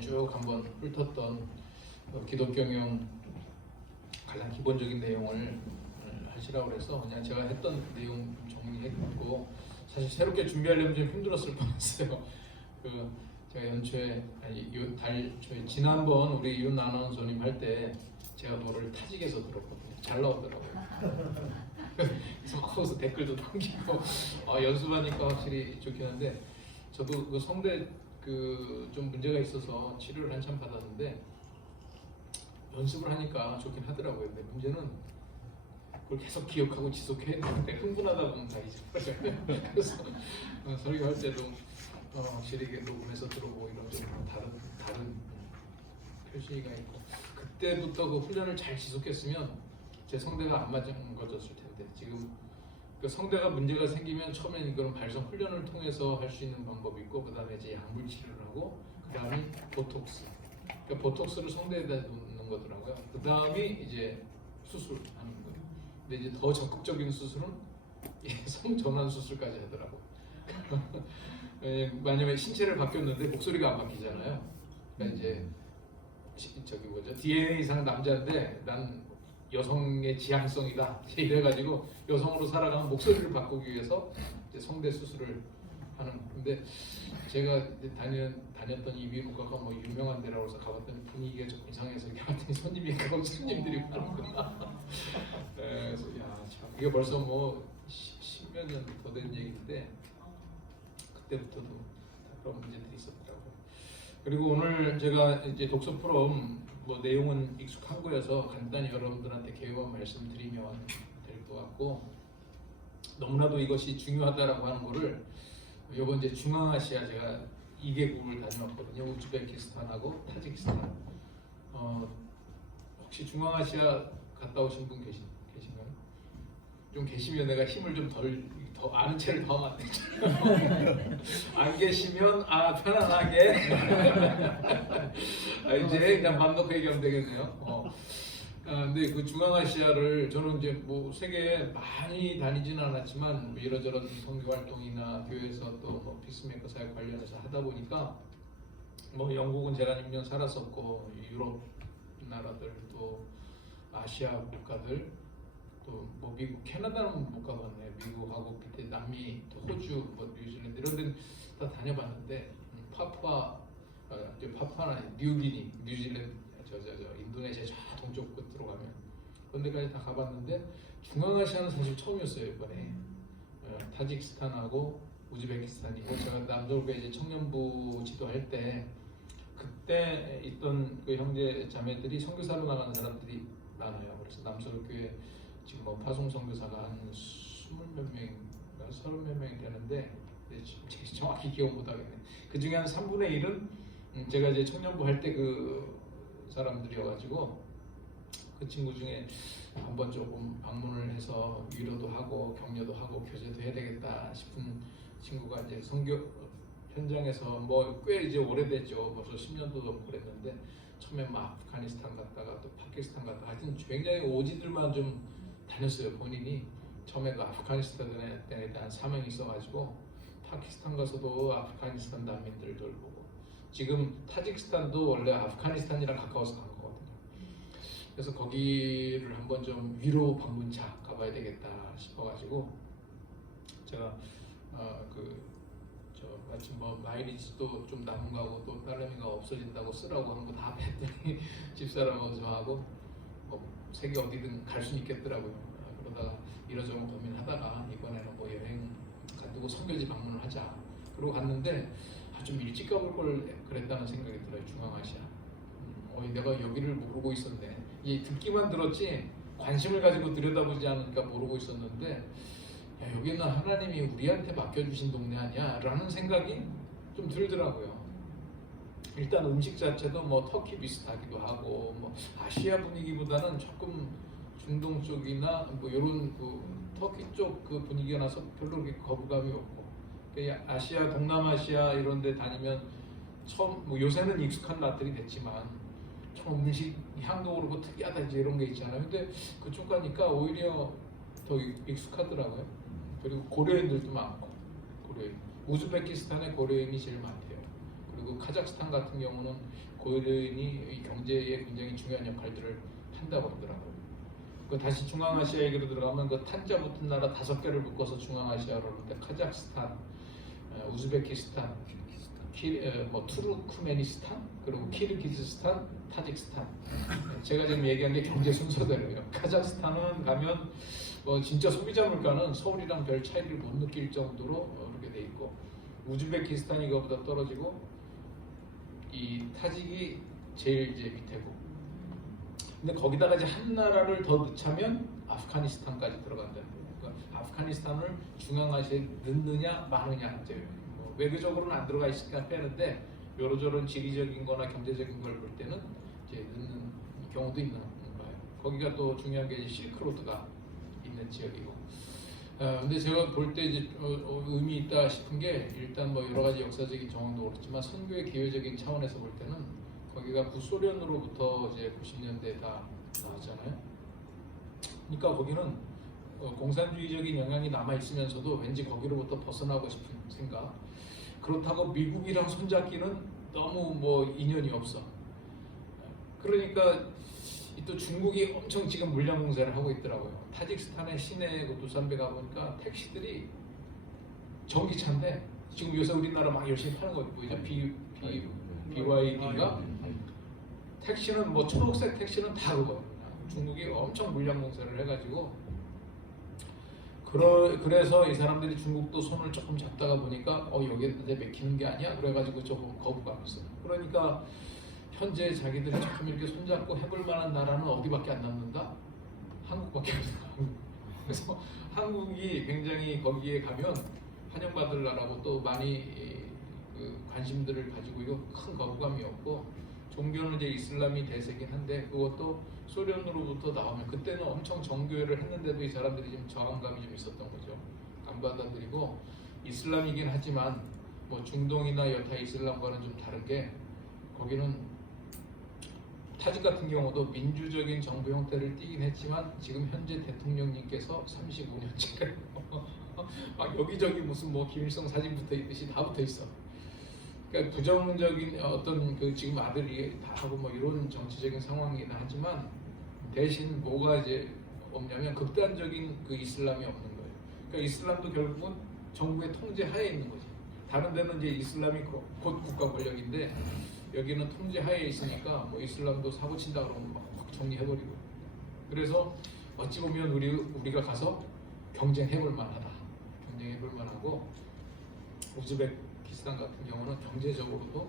쭉 한번 훑었던 기독경영 가장 기본적인 내용을 하시라고 그래서 그냥 제가 했던 내용 정리했고, 사실 새롭게 준비하려면 좀 힘들었을 뻔했어요. 제가 연초에 달초에 지난번 우리 윤 아나운서님 할 때 제가 노래를 타직해서 들었거든요. 잘 나오더라고요. 그래서 막 거기서 댓글도 남기고 연습하니까 확실히 좋긴 한데, 저도 그 성대 좀 문제가 있어서 치료를 한참 받았는데 연습을 하니까 좋긴 하더라고요. 근데 문제는 그걸 계속 기억하고 지속해야 되는데 흥분하다 보면 다 잊어버려요. 그래서 설교할 때도 확실히 녹음해서 들어보고 이런 좀 다른 표시가 있고, 그때부터 그 훈련을 잘 지속했으면 제 성대가 안 맞아졌을 텐데, 지금 그 성대가 문제가 생기면 처음에는 이거는 발성 훈련을 통해서 할 수 있는 방법이 있고, 그 다음에 이제 약물 치료를 하고, 그 다음에 보톡스. 그러니까 보톡스를 성대에다 놓는 거더라고요. 그 다음에 이제 수술하는 거예요. 근데 이제 더 적극적인 수술은 성전환 수술까지 하더라고요. 만약에 신체를 바뀌었는데 목소리가 안 바뀌잖아요. 그러니까 이제 DNA상 남자인데 난 여성의 지향성이다 이래가지고 여성으로 살아가는 목소리를 바꾸기 위해서 이제 성대 수술을 하는. 근데 제가 다녔던 이비인후과가 뭐 유명한 데라고 해서 가봤더니 분위기가 좀 이상해서 갔더니 손님들이 많구나. 그래서 참 이게 벌써 뭐 10몇 년 더 된 얘기인데 그때부터도 그런 문제들이 있었더라고요. 그리고 오늘 제가 이제 독서 포럼 뭐 내용은 익숙한 거여서 간단히 여러분들한테 개요한 말씀드리면 될 것 같고, 너무나도 이것이 중요하다라고 하는 거를 이번 이제 중앙아시아 제가 2개국을 다녀왔거든요. 우즈베키스탄하고 타지키스탄. 혹시 중앙아시아 갔다 오신 분 계신가요? 좀 계시면 내가 힘을 좀 더 아는 체를 더 하면 안 되죠. 안 계시면 편안하게 이제 그냥 맘 놓고 얘기하면 되겠네요. 근데 그 중앙아시아를 저는 이제 뭐 세계에 많이 다니지는 않았지만 이러저런 선교 활동이나 교회에서 또 뭐 피스메이커 사역 관련해서 하다 보니까 뭐 영국은 제가 6년 살았었고, 유럽 나라들 또 아시아 국가들 또 뭐 미국, 캐나다는 못 가봤네. 미국하고 밑에 남미, 또 호주, 뭐 뉴질랜드 이런 데는 다 다녀봤는데, 파푸아나 뉴기니, 뉴질랜드, 인도네시아 저 동쪽 끝으로 가면 그런 데까지 다 가봤는데, 중앙아시아는 사실 처음이었어요 이번에. 타지키스탄하고 우즈베키스탄이고, 제가 남쪽에 이제 청년부 지도할 때 그때 있던 그 형제 자매들이 선교사로 나가는 사람들이 많아요. 그래서 남서울교회 지금 뭐 파송 선교사가 한 20몇 명인가 30몇 명이 되는데, 정확히 기억 못 하겠네. 그 중에 한 3분의 1은 제가 이제 청년부 할 때 그 사람들이어가지고, 그 친구 중에 한번 조금 방문을 해서 위로도 하고 격려도 하고 교제도 해야 되겠다 싶은 친구가 이제 선교 현장에서 뭐 꽤 이제 오래됐죠. 벌써 10년도 넘고 그랬는데, 처음에 막 아프가니스탄 갔다가 또 파키스탄 갔다가 하여튼 굉장히 오지들만 좀 다녔어요. 본인이 처음에 그 아프가니스탄에 대한 사명이 있어가지고 파키스탄 가서도 아프가니스탄 난민들 돌보고, 지금 타지키스탄도 원래 아프가니스탄이랑 가까워서 간 거거든요. 그래서 거기를 한번 좀 위로 방문차 가봐야 되겠다 싶어가지고, 제가 마침 뭐 마일리지도 좀 남은 거하고 또 딸내미가 없어진다고 쓰라고 한 거 다 뺐더니 집사람하고 저하고 뭐 세계 어디든 갈 수 있겠더라고요. 그러다가 이러저러 고민하다가 이번에는 뭐 여행 가지고 선교지 방문을 하자. 그러고 갔는데 좀 일찍 가볼 걸 그랬다는 생각이 들어요. 중앙아시아. 내가 여기를 모르고 있었네. 듣기만 들었지 관심을 가지고 들여다보지 않으니까 모르고 있었는데, 여기는 하나님이 우리한테 맡겨주신 동네 아니야? 라는 생각이 좀 들더라고요. 일단 음식 자체도 뭐 터키 비슷하기도 하고, 뭐 아시아 분위기보다는 조금 중동 쪽이나 뭐 이런 그 터키 쪽 그 분위기가 나서 별로 그렇게 거부감이 없고, 아시아, 동남아시아 이런 데 다니면 처음, 뭐 요새는 익숙한 맛들이 됐지만 처음 음식 향도 그렇고 특이하다 이런 게 있잖아요. 근데 그쪽 가니까 오히려 더 익숙하더라고요. 그리고 고려인들도 많고, 우즈베키스탄에 고려인이 제일 많대요. 그리고 카자흐스탄 같은 경우는 고려인이 경제에 굉장히 중요한 역할들을 한다고 그러더라고요. 그 다시 중앙아시아 얘기로 들어가면 그 탄자 붙은 나라 5개를 묶어서 중앙아시아로 그러는데 카자흐스탄, 우즈베키스탄, 투르크메니스탄, 그리고 키르기즈스탄, 타직스탄. 제가 지금 얘기한 게 경제 순서대로예요. 카자흐스탄은 가면 진짜 소비자 물가는 서울이랑 별 차이를 못 느낄 정도로 그렇게 돼 있고, 우즈베키스탄이 이거보다 떨어지고, 이 타직이 제일 이제 밑에고. 근데 거기다가 이제 한 나라를 더 넣자면 아프가니스탄까지 들어간다는 거예요. 그러니까 아프가니스탄을 중앙아시아에 넣느냐 마느냐 문제예요. 외교적으로는 안 들어가 있으니까 빼는데 요러저런 지리적인 거나 경제적인 걸 볼 때는 이제 넣는 경우도 있는 거예요. 거기가 또 중요한 게 실크로드가 있는 지역이고. 근데 제가 볼 때 이제 의미 있다 싶은 게, 일단 뭐 여러 가지 역사적인 정황도 그렇지만 선교의 기회적인 차원에서 볼 때는 거기가 구소련으로부터 이제 90년대 다 나왔잖아요. 그러니까 거기는 공산주의적인 영향이 남아 있으면서도 왠지 거기로부터 벗어나고 싶은 생각. 그렇다고 미국이랑 손잡기는 너무 뭐 인연이 없어. 그러니까 또 중국이 엄청 지금 물량 공세를 하고 있더라고요. 타직스탄의 시내 두산베 가보니까 택시들이 전기차인데 지금 요새 우리나라 막 열심히 파는 거 보이죠? BYD가 택시는 뭐 초록색 택시는 다 그거예요. 중국이 엄청 물량 공세를 해가지고, 그래서 이 사람들이 중국도 손을 조금 잡다가 보니까 여기에 이제 맥히는 게 아니야? 그래가지고 조금 거부감이 있어요. 그러니까 현재 자기들이 조금 이렇게 손잡고 해볼 만한 나라는 어디밖에 안 남는다? 한국밖에 없어요. 그래서 한국이 굉장히 거기에 가면 환영받을 나라고 또 많이 관심들을 가지고 있고 큰 거부감이 없고, 종교는 이제 이슬람이 대세긴 한데 그것도 소련으로부터 나오면 그때는 엄청 정교회를 했는데도 이 사람들이 좀 저항감이 좀 있었던 거죠. 안 받아들이고, 이슬람이긴 하지만 뭐 중동이나 여타 이슬람과는 좀 다른 게, 거기는 타직 같은 경우도 민주적인 정부 형태를 띠긴 했지만 지금 현재 대통령님께서 35년째 막 여기저기 무슨 뭐 김일성 사진 붙어 있듯이 다 붙어 있어. 그러니까 부정적인 어떤 지금 아들이 다 하고 뭐 이런 정치적인 상황이긴 하지만, 대신 뭐가 이제 없냐면 극단적인 이슬람이 없는 거예요. 그러니까 이슬람도 결국은 정부의 통제 하에 있는 거지. 다른 데는 이제 이슬람이 곧 국가 권력인데 여기는 통제 하에 있으니까 뭐 이슬람도 사고 친다 그러면 막 확 정리해버리고. 그래서 어찌 보면 우리가 가서 경쟁해볼 만하다. 경쟁해볼 만하고, 우즈베키스탄 같은 경우는 경제적으로도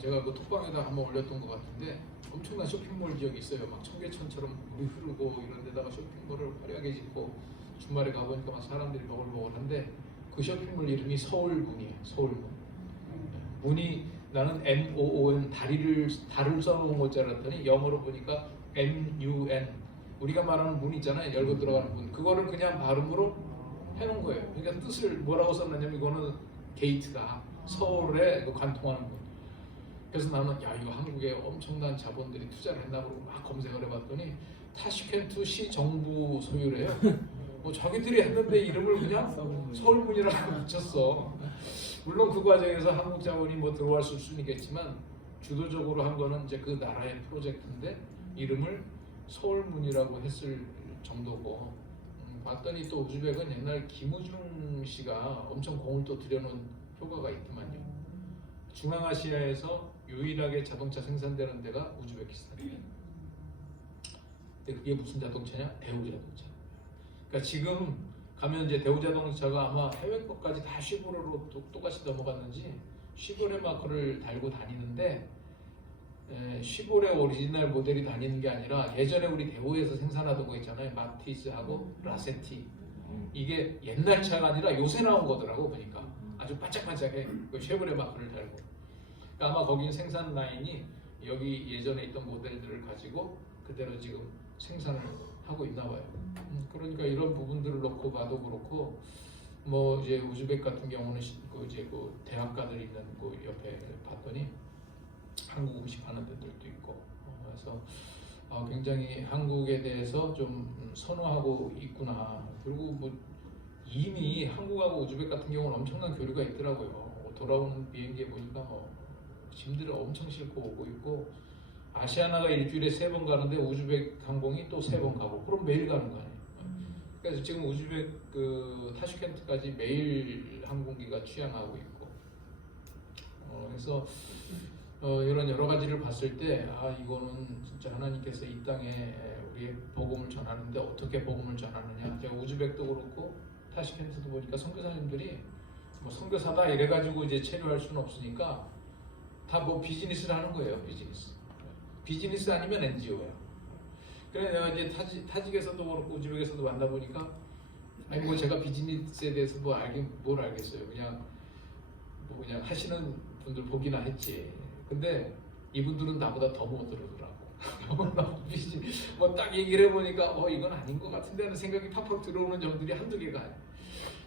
제가 그 톡방에다 한번 올렸던 것 같은데 엄청난 쇼핑몰 지역이 있어요. 막 청계천처럼 물이 흐르고 이런 데다가 쇼핑몰을 화려하게 짓고, 주말에 가보니까 막 사람들이 버글버글한데 그 쇼핑몰 이름이 서울문이에요. 서울문. 문이 나는 MOON 달을 써놓은 것 줄 알았더니 영어로 보니까 MUN, 우리가 말하는 문 있잖아요. 열고 들어가는 문. 그거를 그냥 발음으로 해놓은 거예요. 그러니까 뜻을 뭐라고 써놨냐면 이거는 게이트다. 서울에 관통하는 문. 그래서 나는 이거 한국에 엄청난 자본들이 투자를 했나 보고 막 검색을 해봤더니 타슈켄트 시 정부 소유래요. 뭐 자기들이 했는데 이름을 그냥 서울문이라고 붙였어. 물론 그 과정에서 한국 자본이 뭐 들어갈 수는 있겠지만 주도적으로 한 거는 이제 그 나라의 프로젝트인데 이름을 서울문이라고 했을 정도고. 봤더니 또 우즈벡은 옛날 김우중 씨가 엄청 공을 또 들여놓은 효과가 있더만요. 중앙아시아에서 유일하게 자동차 생산되는 데가 우즈베키스탄이에요. 근데 그게 무슨 자동차냐? 대우 자동차. 그러니까 지금 가면 이제 대우 자동차가 아마 해외 것까지 다 쉐보레로 똑같이 넘어갔는지 쉐보레 마크를 달고 다니는데, 쉐보레 오리지널 모델이 다니는 게 아니라 예전에 우리 대우에서 생산하던 거 있잖아요. 마티즈하고 라세티. 이게 옛날 차가 아니라 요새 나온 거더라고. 보니까 아주 반짝반짝해. 그 쉐보레 마크를 달고. 그러니까 아마 거기 생산 라인이 여기 예전에 있던 모델들을 가지고 그대로 지금 생산을 하고 있나 봐요. 그러니까 이런 부분들을 놓고 봐도 그렇고, 뭐 이제 우즈벡 같은 경우는 이제 그 대학가들 있는 그 옆에 봤더니 한국 음식 하는 데들도 있고, 그래서 굉장히 한국에 대해서 좀 선호하고 있구나. 그리고 뭐 이미 한국하고 우즈벡 같은 경우는 엄청난 교류가 있더라고요. 돌아오는 비행기에 보니까 짐들을 엄청 싣고 오고 있고, 아시아나가 일주일에 3번 가는데 우즈벡 항공이 또 3번 가고, 그럼 매일 가는 거 아니에요. 그래서 지금 우즈벡 타슈켄트까지 매일 항공기가 취항하고 있고, 그래서 이런 여러 가지를 봤을 때 이거는 진짜 하나님께서 이 땅에 우리의 복음을 전하는데 어떻게 복음을 전하느냐. 제가 우즈벡도 그렇고 타슈켄트도 보니까 선교사님들이 뭐 선교사다 이래가지고 이제 체류할 수는 없으니까 다 뭐 비즈니스를 하는 거예요. 비즈니스 아니면 NGO예요. 그래 내가 이제 타직에서도 그렇고 우즈벡에서도 만나보니까 아니 뭐 제가 비즈니스에 대해서 뭘 알겠어요. 그냥 하시는 분들 보기나 했지. 근데 이분들은 나보다 더 못 들어더라고. 뭐 딱 얘기를 해보니까 이건 아닌 것 같은데 하는 생각이 팍팍 들어오는 점들이 한두 개가 아니야.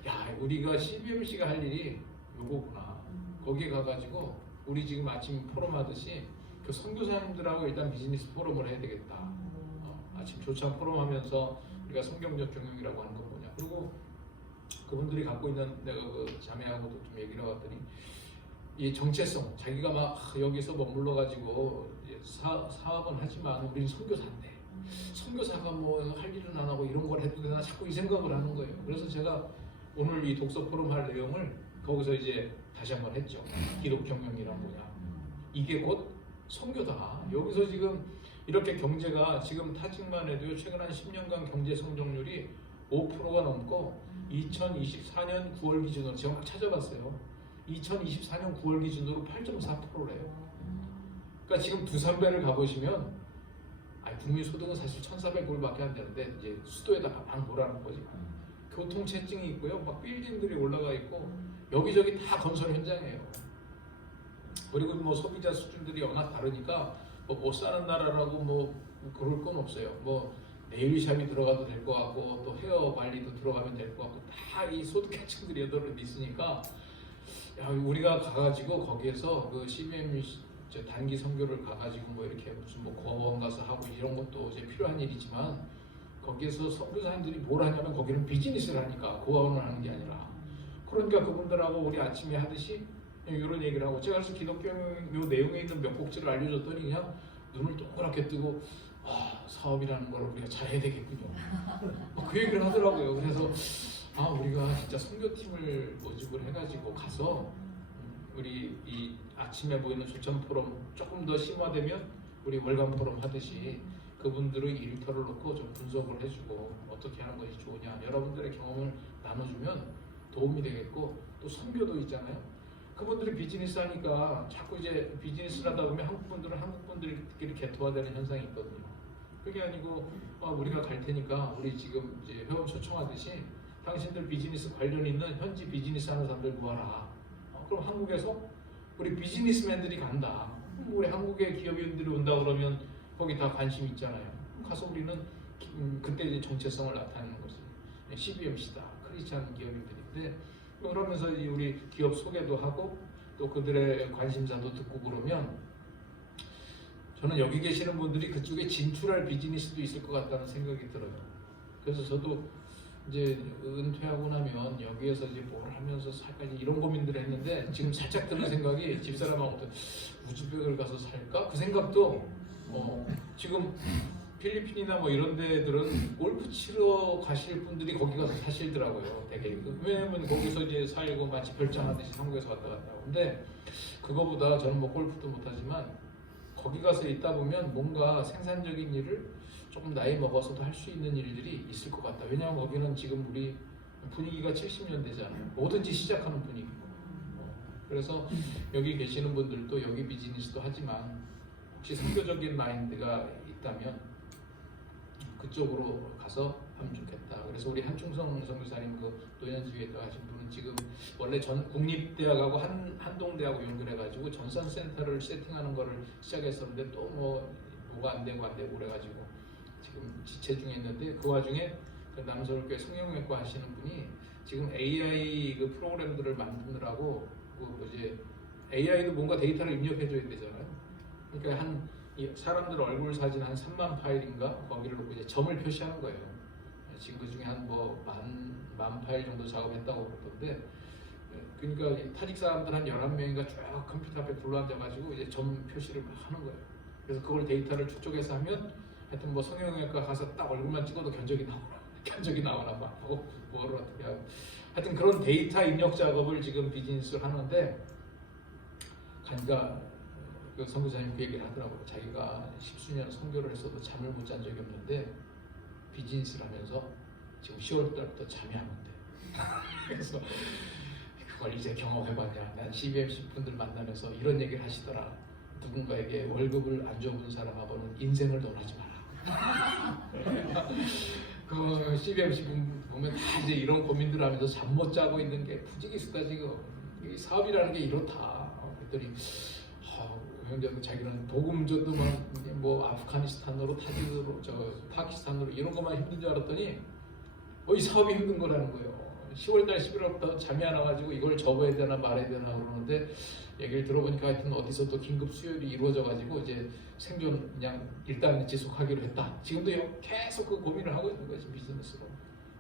야, 우리가 CBMC가 할 일이 요거구나. 거기에 가가지고 우리 지금 아침 포럼 하듯이 그 선교사님들하고 일단 비즈니스 포럼을 해야 되겠다. 아침 조찬 포럼 하면서 우리가 성경적 경영이라고 하는 거 뭐냐. 그리고 그분들이 갖고 있는 내가 그 자매하고도 좀 얘기를 해봤더니 이 정체성, 자기가 막 여기서 머물러가지고 사업은 하지만 우리는 선교사인데 선교사가 뭐 할 일은 안 하고 이런 걸 해도 되나 자꾸 이 생각을 하는 거예요. 그래서 제가 오늘 이 독서 포럼 할 내용을 거기서 이제 다시 한번 했죠. 기독 경영이란 뭐냐. 이게 곧 선교다. 여기서 지금 이렇게 경제가 지금 타직만 해도 최근 한 10년간 경제 성장률이 5%가 넘고 2024년 9월 기준으로 제가 막 찾아봤어요. 2024년 9월 기준으로 8.4%래요. 그러니까 지금 2~3배를 가보시면 국민 소득은 사실 1,400불밖에 안 되는데 이제 수도에다가 막 뭐라는 거지. 교통체증이 있고요. 막 빌딩들이 올라가 있고 여기저기 다 건설 현장이에요. 그리고 뭐 소비자 수준들이 워낙 다르니까 뭐 못 사는 나라라고 뭐 그럴 건 없어요. 뭐 네일샵이 들어가도 될 것 같고 또 헤어 관리도 들어가면 될 것 같고 다 이 소득계층들이 여덟 있으니까 야, 우리가 가가지고 거기에서 그 CBM 단기 선교를 가가지고 뭐 이렇게 무슨 뭐 고원 가서 하고 이런 것도 이제 필요한 일이지만 거기에서 선교사님들이 뭘 하냐면 거기는 비즈니스를 하니까 고원을 하는 게 아니라 그러니까 그분들하고 우리 아침에 하듯이 이런 얘기를 하고 제가 그래서 기독교 요 내용에 있는 몇 곡지를 알려줬더니 그냥 눈을 동그랗게 뜨고 사업이라는 걸 우리가 잘해야 되겠군요. 그 얘기를 하더라고요. 그래서 우리가 진짜 선교팀을 모집을 해가지고 가서 우리 이 아침에 모이는 조천 포럼 조금 더 심화되면 우리 월간 포럼 하듯이 그분들의 일터를 놓고 좀 분석을 해주고 어떻게 하는 것이 좋으냐 여러분들의 경험을 나눠주면 도움이 되겠고 또 선교도 있잖아요. 그분들이 비즈니스 하니까 자꾸 이제 비즈니스를 하다 보면 한국 분들은 한국 분들끼리 개토화되는 현상이 있거든요. 그게 아니고 우리가 갈 테니까 우리 지금 이제 회원 초청하듯이 당신들 비즈니스 관련 있는 현지 비즈니스 하는 사람들 모아라. 그럼 한국에서 우리 비즈니스맨들이 간다. 우리 한국의 기업인들이 온다 그러면 거기 다 관심 있잖아요. 가서 우리는 그때 이제 정체성을 나타내는 거지. CBMC다. 크리스찬 기업인들인데 그러면서 우리 기업 소개도 하고 또 그들의 관심사도 듣고 그러면 저는 여기 계시는 분들이 그쪽에 진출할 비즈니스도 있을 것 같다는 생각이 들어요. 그래서 저도 이제 은퇴하고 나면 여기에서 이제 뭘 하면서 살까지 이런 고민들을 했는데 지금 살짝 드는 생각이 집사람하고 우즈벡을 가서 살까? 그 생각도 지금 필리핀이나 뭐 이런 데들은 골프 치러 가실 분들이 거기 가서 사시더라고요. 되게 왜냐면 거기서 이제 살고 마치 별장하듯이 한국에서 왔다 갔다 하고 근데 그거보다 저는 뭐 골프도 못하지만 거기 가서 있다 보면 뭔가 생산적인 일을 조금 나이 먹어서도 할 수 있는 일들이 있을 것 같다. 왜냐하면 거기는 지금 우리 분위기가 70년대잖아요. 뭐든지 시작하는 분위기고. 그래서 여기 계시는 분들도 여기 비즈니스도 하지만 혹시 선교적인 마인드가 있다면 그쪽으로 가서 하면 좋겠다. 그래서 우리 한충성 선교사님 그 노현주에 가신 분은 지금 원래 전 국립대학하고 한동대하고 연결해가지고 전산센터를 세팅하는 거를 시작했었는데 또 뭐가 안 되고 그래가지고 지금 지체 중에 있는데 그 와중에 그 남서울교회 성형외과 하시는 분이 지금 AI 그 프로그램들을 만드느라고 이제 AI도 뭔가 데이터를 입력해줘야 되잖아요. 그러니까 사람들 얼굴 사진 한 3만 파일인가 거기를 놓고 이제 점을 표시하는 거예요. 지금 그 중에 한 만 파일 정도 작업했다고 그러던데 그러니까 이 타직 사람들 한 11명인가 쭉 컴퓨터 앞에 둘러앉아가지고 이제 점 표시를 막 하는 거예요. 그래서 그걸 데이터를 축적해서 하면 하여튼 뭐 성형외과 가서 딱 얼굴만 찍어도 견적이 나오나 견적이 나오나 봐. 하고 뭐를 어떻게 하고 하여튼 그런 데이터 입력 작업을 지금 비즈니스를 하는데 가니까 그 선교사님 그 얘기를 하더라고요. 자기가 십수년 선교를 했어도 잠을 못 잔 적이 없는데 비즈니스를 하면서 지금 10월 달부터 잠이 안 온대. 그래서 그걸 이제 경험해봤냐. 난 CBMC 분들 만나면서 이런 얘기를 하시더라. 누군가에게 월급을 안 줘본 사람하고는 인생을 논하지 마라. 그 CBMC 분 보면 다 이제 이런 고민들 하면서 잠 못 자고 있는 게 부지기수다 지금. 이 사업이라는 게 이렇다. 그랬더니 현재 자기는 복음전도만 뭐 아프가니스탄으로 타지로 저 파키스탄으로 이런 것만 힘든 줄 알았더니 이 사업이 힘든 거라는 거예요. 10월달 11월부터 잠이 안 와가지고 이걸 접어야 되나 말아야 되나 그러는데 얘기를 들어보니까 하여튼 어디서 또 긴급 수혈이 이루어져가지고 이제 생존 그냥 일단 지속하기로 했다. 지금도 계속 그 고민을 하고 있는 거지 비즈니스로.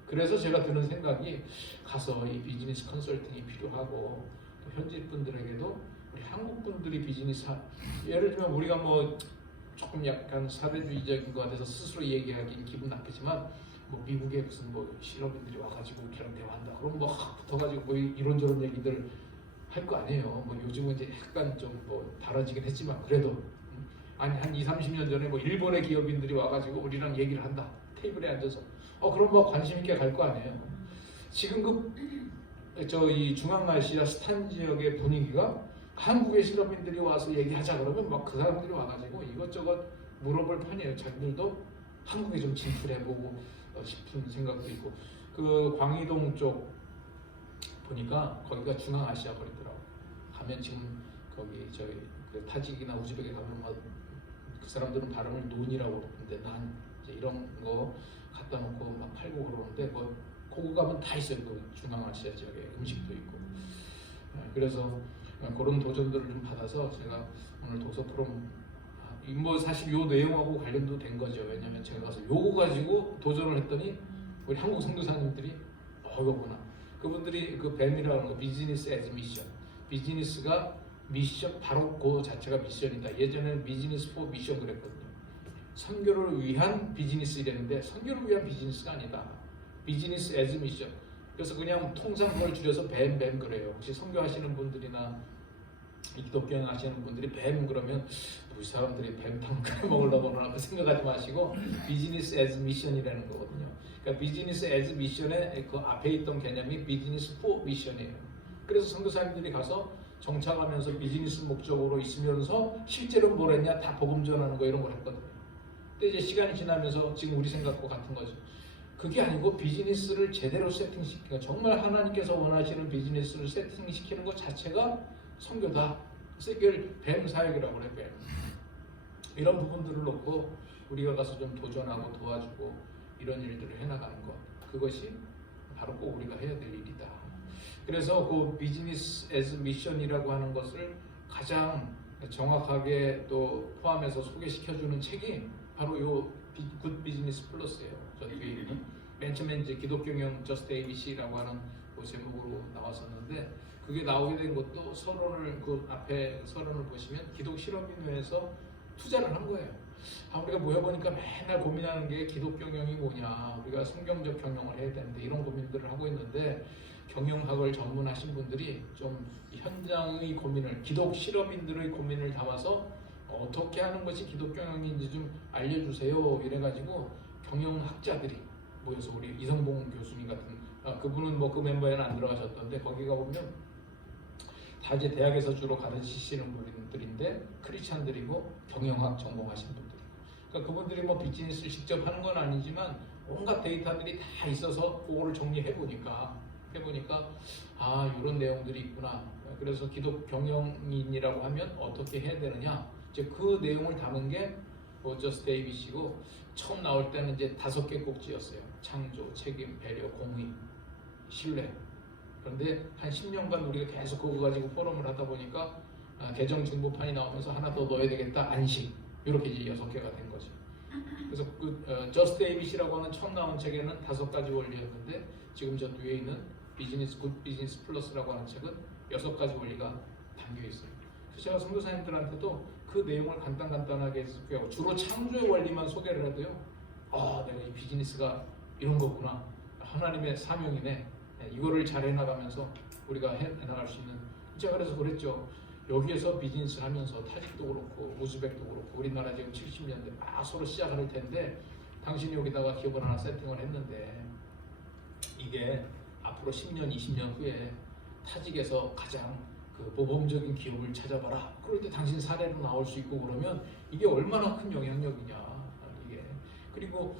그래서 제가 드는 생각이 가서 이 비즈니스 컨설팅이 필요하고 또 현지 분들에게도 우리 한국 분들이 비즈니스 예를 들면 우리가 뭐 조금 약간 사대주의적인 것 같아서 스스로 얘기하기 기분 나쁘지만 뭐 미국에 무슨 뭐 실업인들이 와가지고 우리랑 대화한다 그럼 뭐 붙어가지고 뭐 이런저런 얘기들 할 거 아니에요. 뭐 요즘은 이제 약간 좀 뭐 달라지긴 했지만 그래도 아니 한 20-30년 전에 뭐 일본의 기업인들이 와가지고 우리랑 얘기를 한다 테이블에 앉아서 그럼 뭐 관심 있게 갈 거 아니에요. 지금 이 중앙아시아 스탄 지역의 분위기가 한국의 실업인들이 와서 얘기하자 그러면 막 그 사람들이 와가지고 이것저것 물어볼 판이에요. 자기들도 한국에 좀 진출해보고 싶은 생각도 있고 그 광이동 쪽 보니까 거기가 중앙아시아 거리더라고. 가면 지금 거기 저기 그 타직이나 우즈벡에 가면 그 사람들은 발음을 논이라고 그러는데 난 이제 이런 거 갖다 놓고 막 팔고 그러는데 뭐 거기 가면 다 있어요. 그 중앙아시아 지역에 음식도 있고. 그래서 그런 도전들을 좀 받아서 제가 오늘 도서 프롬 뭐 사실 요 내용하고 관련도 된 거죠. 왜냐면 제가 가서 요거 가지고 도전을 했더니 우리 한국 선교사님들이 이거구나. 그분들이 그 뱀이라고 하는 거 비즈니스 애즈 미션. 비즈니스가 미션 바로 그 자체가 미션이다. 예전에는 비즈니스 포 미션 그랬거든요. 선교를 위한 비즈니스 이랬는데 선교를 위한 비즈니스가 아니다. 비즈니스 애즈 미션. 그래서 그냥 통상 그걸 줄여서 뱀 그래요. 혹시 선교하시는 분들이나 기독교 하시는 분들이 뱀 그러면 우리 사람들이 뱀탕 끓여 먹으려고 그러나 생각하지 마시고 비즈니스 애즈 미션이라는 거거든요. 그러니까 비즈니스 애즈 미션의 그 앞에 있던 개념이 비즈니스 포 미션이에요. 그래서 선교사님들이 가서 정착하면서 비즈니스 목적으로 있으면서 실제로 뭘 했냐 다 복음 전하는 거 이런 걸 했거든요. 근데 이제 시간이 지나면서 지금 우리 생각과 같은 거죠. 그게 아니고 비즈니스를 제대로 세팅시키는 정말 하나님께서 원하시는 비즈니스를 세팅시키는 것 자체가 선교다. 세계를 뱀 사역이라고 그래. 뱀. 이런 부분들을 놓고 우리가 가서 좀 도전하고 도와주고 이런 일들을 해나가는 것, 그것이 바로 꼭 우리가 해야 될 일이다. 그래서 그 비즈니스 애즈 미션이라고 하는 것을 가장 정확하게 또 포함해서 소개시켜주는 책이 바로 요 굿 비즈니스 플러스예요. 저 뒤에 있는 맨 처음에 이제 기독경영 저스트 ABC라고 하는 그 제목으로 나왔었는데 그게 나오게 된 것도 서론을 그 앞에 서론을 보시면 기독 실업인회에서 투자를 한 거예요. 우리가 모여보니까 맨날 고민하는 게 기독 경영이 뭐냐, 우리가 성경적 경영을 해야 되는데 이런 고민들을 하고 있는데 경영학을 전문하신 분들이 좀 현장의 고민을, 기독 실업인들의 고민을 담아서 어떻게 하는 것이 기독 경영인지 좀 알려주세요 이래가지고 경영학자들이 모여서 우리 이성봉 교수님 같은 그분은 뭐 그 멤버에는 안 들어가셨던데 거기가 보면 다 이제 대학에서 주로 가르치시는 분들인데 크리스찬들이고 경영학 전공하신 분들. 그러니까 그분들이 뭐 비즈니스를 직접 하는 건 아니지만 온갖 데이터들이 다 있어서 그거를 정리해 보니까 이런 내용들이 있구나. 그래서 기독 경영인이라고 하면 어떻게 해야 되느냐. 이제 그 내용을 담은 게 저스트 ABC고 처음 나올 때는 이제 5개 꼭지였어요. 창조, 책임, 배려, 공의, 신뢰. 그런데 한 10년간 우리가 계속 그거 가지고 포럼을 하다 보니까 개정 정보판이 나오면서 하나 더 넣어야 되겠다. 안식. 이렇게 이제 6개가 된 거죠. 그래서 저스트 ABC라고 하는 처음 나온 책에는 5가지 원리였는데 지금 저 뒤에 있는 비즈니스 굿 비즈니스 플러스라고 하는 책은 6가지 원리가 담겨 있어요. 그래서 제가 선교사님들한테도 그 내용을 간단하게 소개하고 주로 창조의 원리만 소개를 해도요. 내가 이 비즈니스가 이런 거구나. 하나님의 사명이네. 이거를 잘 해나가면서 우리가 해나갈 수 있는. 제가 그래서 그랬죠. 여기에서 비즈니스를 하면서 타직도 그렇고 우즈벡도 그렇고 우리나라 지금 70년대 막 서로 시작할 텐데 당신이 여기다가 기업을 하나 세팅을 했는데 이게 앞으로 10년, 20년 후에 타직에서 가장 그 모범적인 기업을 찾아봐라. 그럴 때 당신 사례로 나올 수 있고 그러면 이게 얼마나 큰 영향력이냐. 이게 그리고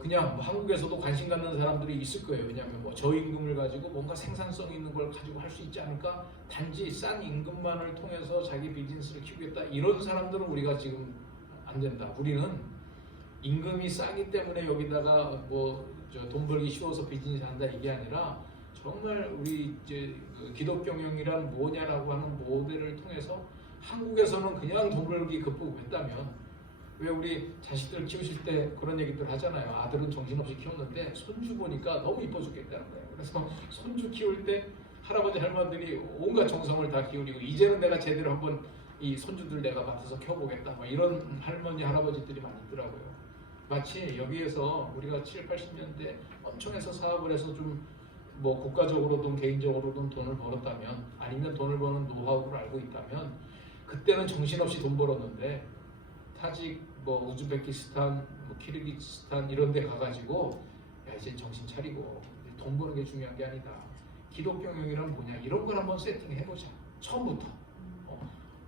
그냥 뭐 한국에서도 관심 갖는 사람들이 있을 거예요. 왜냐하면 뭐 저임금을 가지고 뭔가 생산성 있는 걸 가지고 할 수 있지 않을까? 단지 싼 임금만을 통해서 자기 비즈니스를 키우겠다. 이런 사람들은 우리가 지금 안 된다. 우리는 임금이 싸기 때문에 여기다가 뭐 돈 벌기 쉬워서 비즈니스 한다 이게 아니라 정말 우리 이제 그 기독 경영이란 뭐냐라고 하는 모델을 통해서 한국에서는 그냥 돈 벌기 극복했다면 왜 우리 자식들 키우실 때 그런 얘기들 하잖아요. 아들은 정신없이 키웠는데 손주 보니까 너무 이뻐 죽겠다는 거예요. 그래서 손주 키울 때 할아버지 할머니들이 온갖 정성을 다 기울이고 이제는 내가 제대로 한번 이 손주들 내가 맡아서 키워보겠다. 막 이런 할머니 할아버지들이 많이 있더라고요. 마치 여기에서 우리가 7, 80년대 엄청 해서 사업을 해서 좀 뭐 국가적으로든 개인적으로든 돈을 벌었다면 아니면 돈을 버는 노하우를 알고 있다면 그때는 정신없이 돈 벌었는데 타직, 뭐 우즈베키스탄, 뭐 키르기스탄 이런 데 가가지고 야 이제 정신 차리고 돈 버는 게 중요한 게 아니다. 기독 경영이란 뭐냐 이런 걸 한번 세팅해보자. 처음부터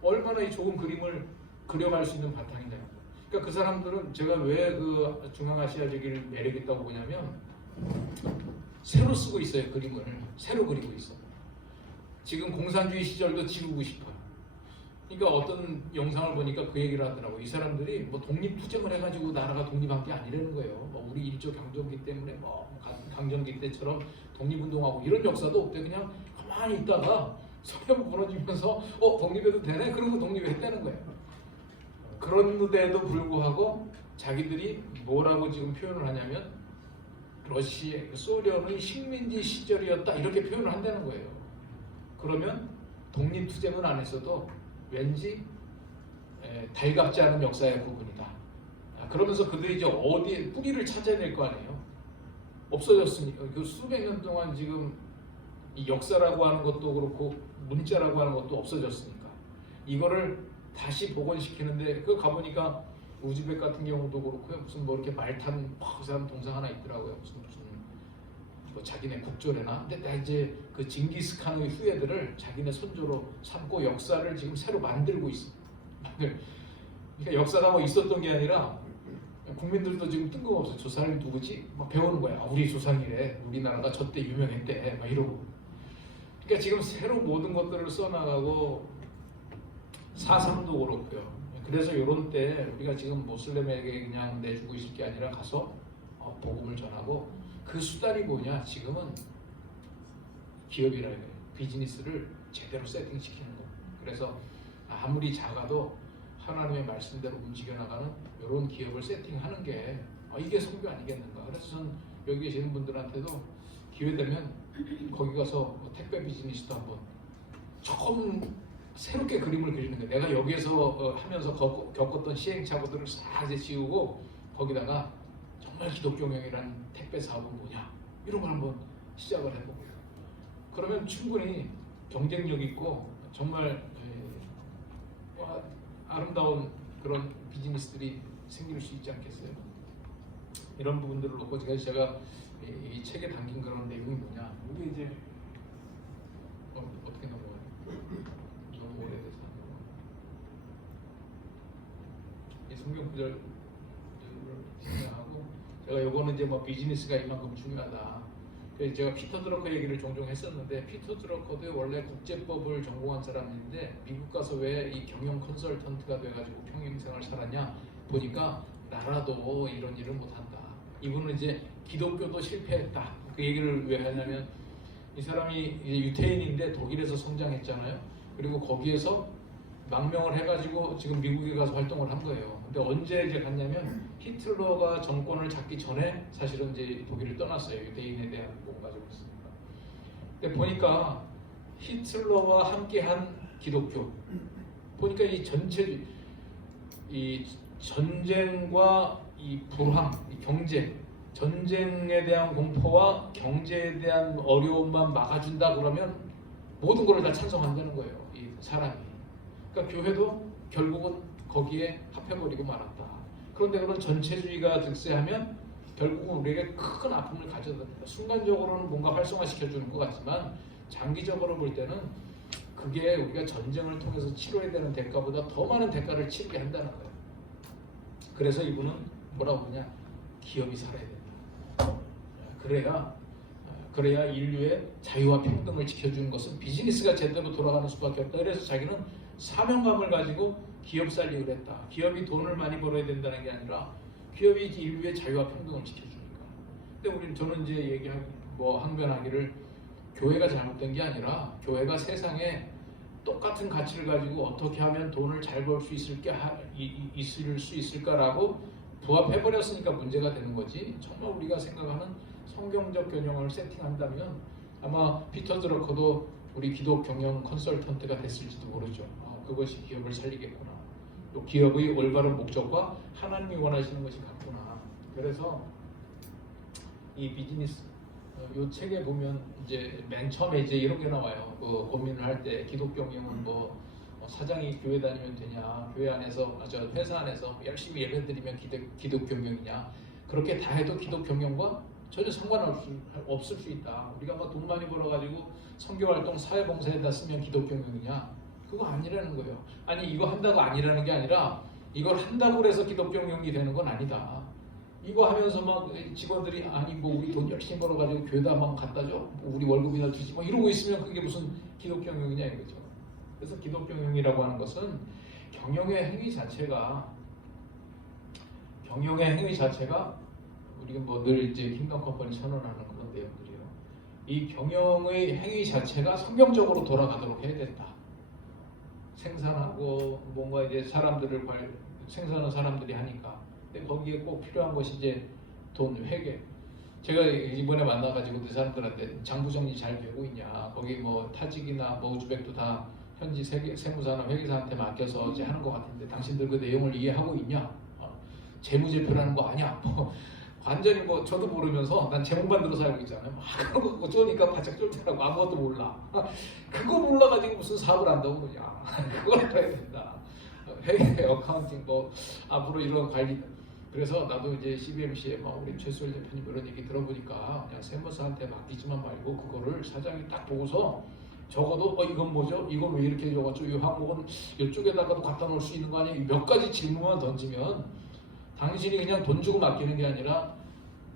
얼마나 이 좋은 그림을 그려갈 수 있는 바탕이냐고. 그러니까 그 사람들은 제가 왜 그 중앙아시아적인 매력 있다고 보냐면 새로 쓰고 있어요. 그림을 새로 그리고 있어. 지금 공산주의 시절도 지우고 싶어요. 그러니까 어떤 영상을 보니까 그 얘기를 하더라고. 이 사람들이 뭐 독립투쟁을 해가지고 나라가 독립한 게 아니라는 거예요. 뭐 우리 일조 강점기 때문에 뭐 강점기 때처럼 독립운동하고 이런 역사도 없대. 그냥 가만히 있다가 서양 무너지면서 독립해도 되네? 그러고 독립했다는 거예요. 그런데도 불구하고 자기들이 뭐라고 지금 표현을 하냐면 소련의 식민지 시절이었다 이렇게 표현을 한다는 거예요. 그러면 독립투쟁은 안 했어도 왠지 달갑지 않은 역사의 부분이다. 그러면서 그들이 이제 어디에 뿌리를 찾아야 될 거 아니에요. 없어졌으니까 그 수백 년 동안 지금 이 역사라고 하는 것도 그렇고 문자라고 하는 것도 없어졌으니까 이거를 다시 복원시키는데 그 가보니까 우즈벡 같은 경우도 그렇고요. 무슨 뭐 이렇게 말탄 그 사람 동상 하나 있더라고요. 무슨 뭐 자기네 국조래나. 근데 다 이제 그 징기스칸의 후예들을 자기네 손조로 삼고 역사를 지금 새로 만들고 있어. 그러니까 역사가 뭐 있었던 게 아니라 국민들도 지금 뜬금없어. 저 사람이 누구지? 막 배우는 거야. 우리 조상이래. 우리나라가 저때 유명했대. 막 이러고. 그러니까 지금 새로 모든 것들을 써나가고 사상도 그렇고요. 그래서 이런 때 우리가 지금 모슬렘에게 그냥 내주고 있을 게 아니라 가서 복음을 전하고 그 수단이 뭐냐? 지금은 기업이라 해요. 비즈니스를 제대로 세팅시키는 거. 그래서 아무리 작아도 하나님의 말씀대로 움직여 나가는 이런 기업을 세팅하는 게 이게 선교 아니겠는가. 그래서 전 여기 계시는 분들한테도 기회 되면 거기 가서 택배 비즈니스도 한번 처음 새롭게 그림을 그리는 거예요. 내가 여기에서 하면서 겪었던 시행착오들을 싹 이제 지우고 거기다가 정말 기독 경영이란 택배 사업은 뭐냐 이런 걸 한번 시작을 해보고요. 그러면 충분히 경쟁력 있고 정말 아름다운 그런 비즈니스들이 생길 수 있지 않겠어요? 이런 부분들을 놓고 제가 이 책에 담긴 그런 내용이 뭐냐? 이게 이제 어떻게 넘어가요? 너무 오래돼서 이 성경 구절 생각하고 제가 요거는 이제 뭐 비즈니스가 이만큼 중요하다. 그래서 제가 피터 드러커 얘기를 종종 했었는데 피터 드러커도 원래 국제법을 전공한 사람인데 미국 가서 왜 이 경영 컨설턴트가 돼가지고 평행생활 살았냐 보니까 나라도 이런 일을 못한다. 이분은 이제 기독교도 실패했다. 그 얘기를 왜 하냐면 이 사람이 이제 유태인인데 독일에서 성장했잖아요. 그리고 거기에서 망명을 해가지고 지금 미국에 가서 활동을 한 거예요. 근데 언제 이제 갔냐면 히틀러가 정권을 잡기 전에 사실은 이제 독일을 떠났어요. 유대인에 대한 복음을 가지고 있으니까. 근데 보니까 히틀러와 함께한 기독교, 보니까 이 전체 이 전쟁과 이 불황, 이 경제, 전쟁에 대한 공포와 경제에 대한 어려움만 막아준다 그러면 모든 걸 다 찬성한다는 거예요. 이 사람이. 그러니까 교회도 결국은 거기에 합해버리고 말았다. 그런데 그런 전체주의가 득세하면 결국은 우리에게 큰 아픔을 가져다 줍니다. 순간적으로는 뭔가 활성화시켜주는 것 같지만 장기적으로 볼 때는 그게 우리가 전쟁을 통해서 치러야 되는 대가보다 더 많은 대가를 치르게 한다는 거예요. 그래서 이분은 뭐라고 그러냐, 기업이 살아야 된다. 그래야 인류의 자유와 평등을 지켜주는 것은 비즈니스가 제대로 돌아가는 수밖에 없다. 그래서 자기는 사명감을 가지고 기업 살리기를 했다. 기업이 돈을 많이 벌어야 된다는 게 아니라 기업이 인류의 자유와 평등을 지켜주니까. 근데 저는 이제 항변하기를 교회가 잘못된 게 아니라 교회가 세상에 똑같은 가치를 가지고 어떻게 하면 돈을 잘 벌 수 있을 수 있을까라고 부합해버렸으니까 문제가 되는 거지. 정말 우리가 생각하는 성경적 경영을 세팅한다면 아마 피터 드러커도 우리 기독 경영 컨설턴트가 됐을지도 모르죠. 그것이 기업을 살리겠구나. 또 기업의 올바른 목적과 하나님이 원하시는 것이 같구나. 그래서 이 비즈니스 이 책에 보면 이제 맨 처음에 이제 이런 게 나와요. 고민을 할 때 기독 경영은 사장이 교회 다니면 되냐, 교회 안에서 회사 안에서 열심히 예배드리면 기독 경영이냐, 그렇게 다 해도 기독 경영과 전혀 상관없을 수 있다. 우리가 돈 많이 벌어가지고 선교활동, 사회봉사에다 쓰면 기독 경영이냐? 그거 아니라는 거예요. 아니 이거 한다고 아니라는 게 아니라 이걸 한다고 해서 기독 경영이 되는 건 아니다. 이거 하면서 막 직원들이 우리 돈 열심히 벌어가지고 교회다 막 갖다 줘, 우리 월급이나 주지 이러고 있으면 그게 무슨 기독 경영이냐 이거죠. 그래서 기독 경영이라고 하는 것은 경영의 행위 자체가 우리가 늘 이제 킹덤 컴퍼니 선언하는 그런 내용들이에요. 이 경영의 행위 자체가 성경적으로 돌아가도록 해야 된다. 생산하고 뭔가 이제 생산하는 사람들이 하니까. 근데 거기에 꼭 필요한 것이 이제 돈, 회계. 제가 이번에 만나가지고 그 사람들한테 장부 정리 잘 되고 있냐, 거기 타직이나 우즈벡도 다 현지 세무사나 회계사한테 맡겨서 이제 하는 것 같은데 당신들 그 내용을 이해하고 있냐? 재무제표라는 거 아냐? 완전히 저도 모르면서 난 제목만 들어서 알고 있잖아요. 그런 거 어쩌니까 바짝 쫄더라고. 아무것도 몰라. 그거 몰라가지고 무슨 사업을 한다고 그러냐. 그걸 알아야 된다. 회계, 어카운팅, 앞으로 이런 관리. 그래서 나도 이제 CBMC에 우리 최수열 대표님 이런 얘기 들어보니까 그냥 세무사한테 맡기지만 말고 그거를 사장이 딱 보고서 적어도 이건 뭐죠? 이건 왜 이렇게 적었죠? 이 항목은 이쪽에다가도 갖다 놓을 수 있는 거 아니에요? 몇 가지 질문만 던지면 당신이 그냥 돈 주고 맡기는 게 아니라